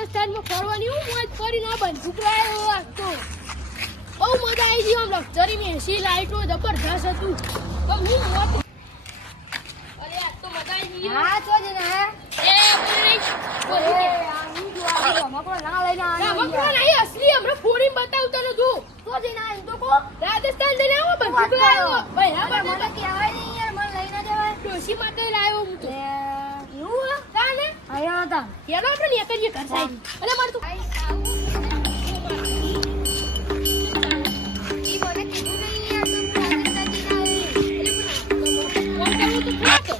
રાજસ્થાનમાં ફરવાની હું મોજ કરી ના બંદૂક લાવ્યો આજ તો બહુ મજા આવી ગઈ આમ લક્ઝરી એસી લાઈટો જબરદસ્ત હતું તો હું મોત અરે આજ તો મજા આવી ગઈ હા તો જ ને એ બોલી આની જો આ રમકડો ના લઈને ના મકરો નહીં અસલી હમણાં ફોડી બતાવતો ન તું તો જ ના એમ તો કો રાજસ્થાન જઈને આવો બંદૂક લાવ્યો ભાઈ હા મને બતા કહેવાય નહીં યાર મને લઈને જવાય ડોશી માટે લાવ્યો હું તો એવું તાને આયા હતા કેનો આપણે ને કરીએ ઘર સાઈડ અરે માર તું ઈ મને કીધું નહીં યાર તો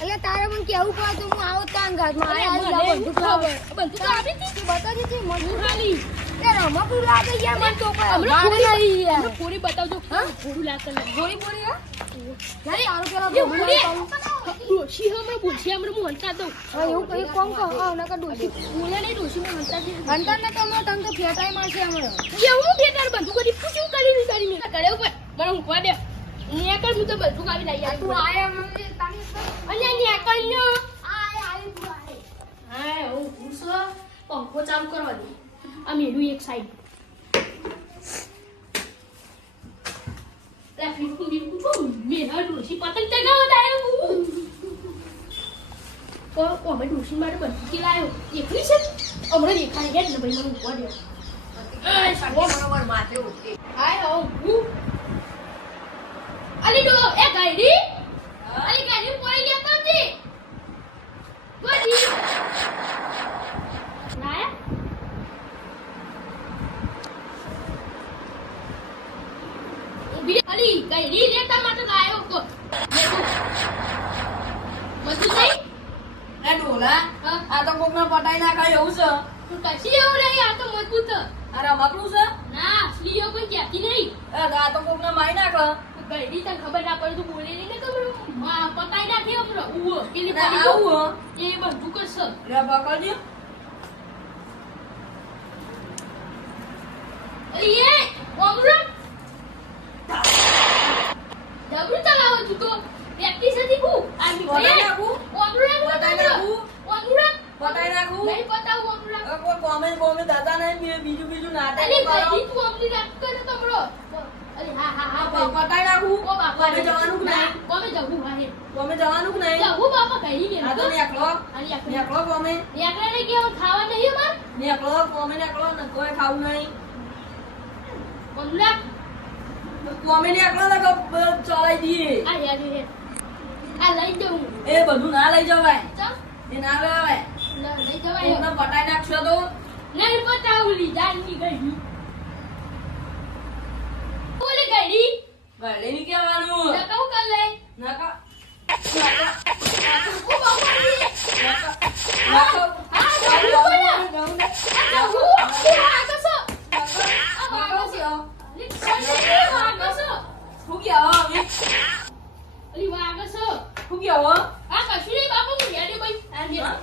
એટલે તારે મને કેવું પડે તો હું આવું તાન ઘરમાં આયા બંદૂક લાવો બંદૂક આપી હતી બતાવી હતી મને ખાલી એ રમકડું લાગે યાર મને તો કોઈ હમણાં ભાગ ફોડી નહીં યાર હમણાં ફોડી બતાવજો હા ફોડી લાગતા નહીં ગોળી ગોળી હે નહીં આરો પેલા એ ગોળી ડોશી હમણાં બોલશી હમણાં હું હંતા દઉં એવું કઈ કોમ કહો નકા ડોસી બોલે નહીં ડોશી હું હંતા દઉં અંતર ને તો મેં તને તો ફેટાઈ મારશે હમણાં એવું બેટાર બંદૂક કરી પૂછ્યું કરી નહીં કરી મેં કરે ઉપર મને હું કહી દે નેકળ હું તો બંદૂક આવી લઈ તું આવ્યો આયા મને તાની અને નેકળ ને આય તું આય હા હું પૂછો પંખો ચાલુ કરવા દે આ મેલું એક સાઈડ ટ્રાફિક નું પૂછો મેરા ડોશી પતંગ ચગાવવા જાય હું કો અમે ડોશી માટે બંદૂક લાવ્યો એકલી છે હમણાં દેખાય ગયા ને ભાઈ મને ઉભા દે બરોબર માથે ઉઠી હાય હું અલી ડો એ ગાડી અલી ગાડી પોઈ લેતો હતી ગોડી નાયા ઉભી અલી ગાડી લેતા માટે લાયો કો બધું નહીં એ ડોલા હા આ તો કોકનો પટાઈ નાખાય એવું છે તું કશી એવું નહીં આ તો મજબૂત આ રમકડું છે ના અસલીઓ કોઈ કહેતી નહીં આ તો કોકનો મારી નાખે ગાડી તને ખબર ના પડે તું બોલે નહીં ને ખબર પતાઈ નાખી હમણાં ઉવો પેલી ના પડી આવું એ બધું કરશે રે પકડજો અલી એ ઓમરો જબરું ચલાવો તું તો પ્રેક્ટિસ હતી કુ આમી પટાઈ નાખું ઓમરો પટાઈ નાખું ઓમરો પટાઈ નાખું નહીં પતાવ ઓમરો કોઈ કોમેન્ટ કોમેન્ટ દાદા નહીં બીજું નાટક અલી કરો ગઈ તું ઓમરી રાખ કરે તમરો અલી હા હા હા ભાઈ પટાઈ નાખું ઓ બાપા કોમે જવાનું કે નહીં કોમે જવું હા હે કોમે જવાનું કે નહીં જવું બાપા કઈ નહીં આ તો નેકળો અલી આખરે નેકળો કોમે એકલા ને કેવું ખાવા નહીં માર નેકળો કોમે નેકળો ને કોઈ ખાવું નહીં ઓમલા કોમે નેકળો ને ચલાઈ દઈએ આ યાર હે આ લઈ જવું એ બધું ના લઈ જવાય ચાલ એ ના લેવાય ના લઈ જવાય કોકને પટાઈ નાખશો તો નહીં પતાવલી જાનની ગઈ બોલે ગઈ ગળે ની કહેવાનું નકાઉ કર લે નકા ઓ બાપા નકા આ જાવું બોલે આ હું આગસો શું કહેવા અમે અલી વાગસો શું કહેવા આ કશું નહીં બાપા હું યાદ ભાઈ આ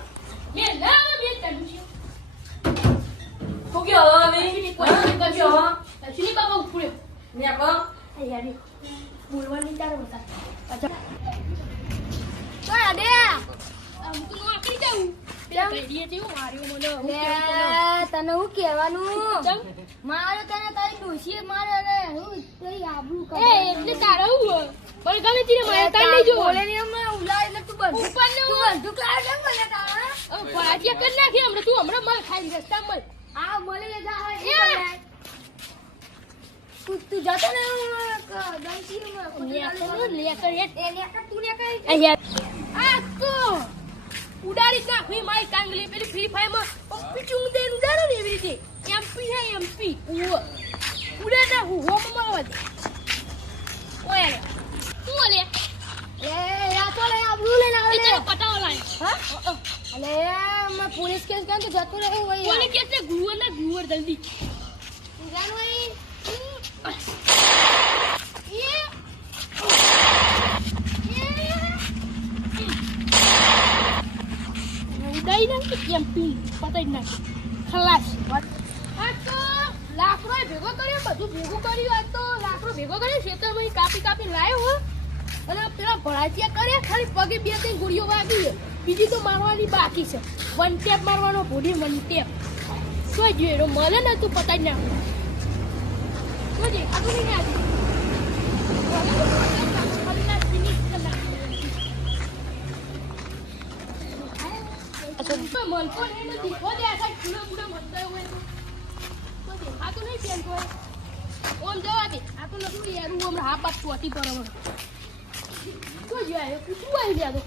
મે ના મે તનું છે શું કહેવા અમે કોઈ શું કશું કહેવા નહીં બાપા ઉપડે નેકળો આ યાર બોલવાની તારે બતા અચ્છા તો આડે હું તો નોકરી જાઉં પેલા કઈડીએ જેવું માર્યો મને હું લે કેવું તને હું કહેવાનું ચમ મારે તને તારી ડોશીએ મારે અને હું તારી આબરૂ એ એટલે તારા હું પણ ગમે તીને મારે તાર નહીં જો બોલે નહીં હમણાં ઉલા એટલે તું બંધ ઉપર ને તું બંધુક લાવ કેમ મને તારા ફાટિયા કરી નાખી હમણાં તું હમણાં માર ખાઈ રસ્તા મળ આ મળી જા એ! તું જતો ને દંશી લેકર હેટ એને તું ને કઈ આ યાર આ તો ઉડાડી નાખી મારી કાંગલી પેલી ફ્રી ફાયર માં પીચું દે ઉડાડો ને એવી રીતે એમપી હે એમપી ઉડાડા હું હોમ માં દે ઓય તું લે એ યા તો લે આબરૂ લઈને આવે એ ને તને પટાવ લાય હા અલે મેં પોલીસ કેસ કાં તો જતો રહે હોય કોને કેસે ગુવર ના ગુવર જલ્દી જાન હોય ઉડાઈ નાખી એમપી પતાઈ નાખી ખલાસ આ તો લાકડો ભેગો કર્યો બધું ભેગું કર્યું આ તો લાકડો ભેગો કર્યો ખેતરમાં કાપી કાપી લાવ્યો હો અને પેલા ભળાચિયા કર્યા ખાલી પગે બે ત્રણ ગોળીઓ વાગી છે બીજી તો મારવાની બાકી છે વન ટેપ મારવાનો ભૂલી વન ટેપ શું જોઈએ એનો મળે ને તું પતાઈ નાખ શું છે આ તો નહીં આવી મલકો નહીં નથી ખોદે આ સાઈડ પૂરા પૂરા મતદાર હોય તો દેખાતું નહીં પેન કોઈ ઓમ જવા દે આ તો નથી યાર હું હમણાં હા પાક ચોટી પર શું જોઈએ પૂછવું આવી ગયા તો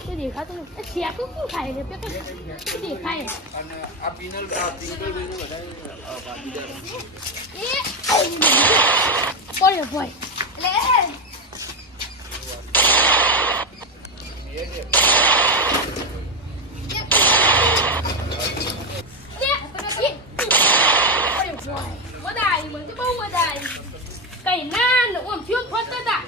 તે દેખાતું નથી શેકું શું ખાય છે પેપર દેખાય અને આ પિનલ વેનું વધારે એ પડ્યો ભાઈ કઈ ના ઓમ થયું ફરતા હતા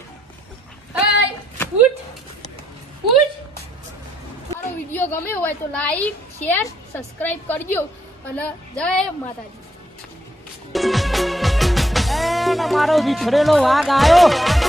મારો વિડીયો ગમ્યો હોય તો લાઈક શેર સબસ્ક્રાઇબ કરજો અને જય માતાજી મારો વિખરેલો વાઘ આવ્યો.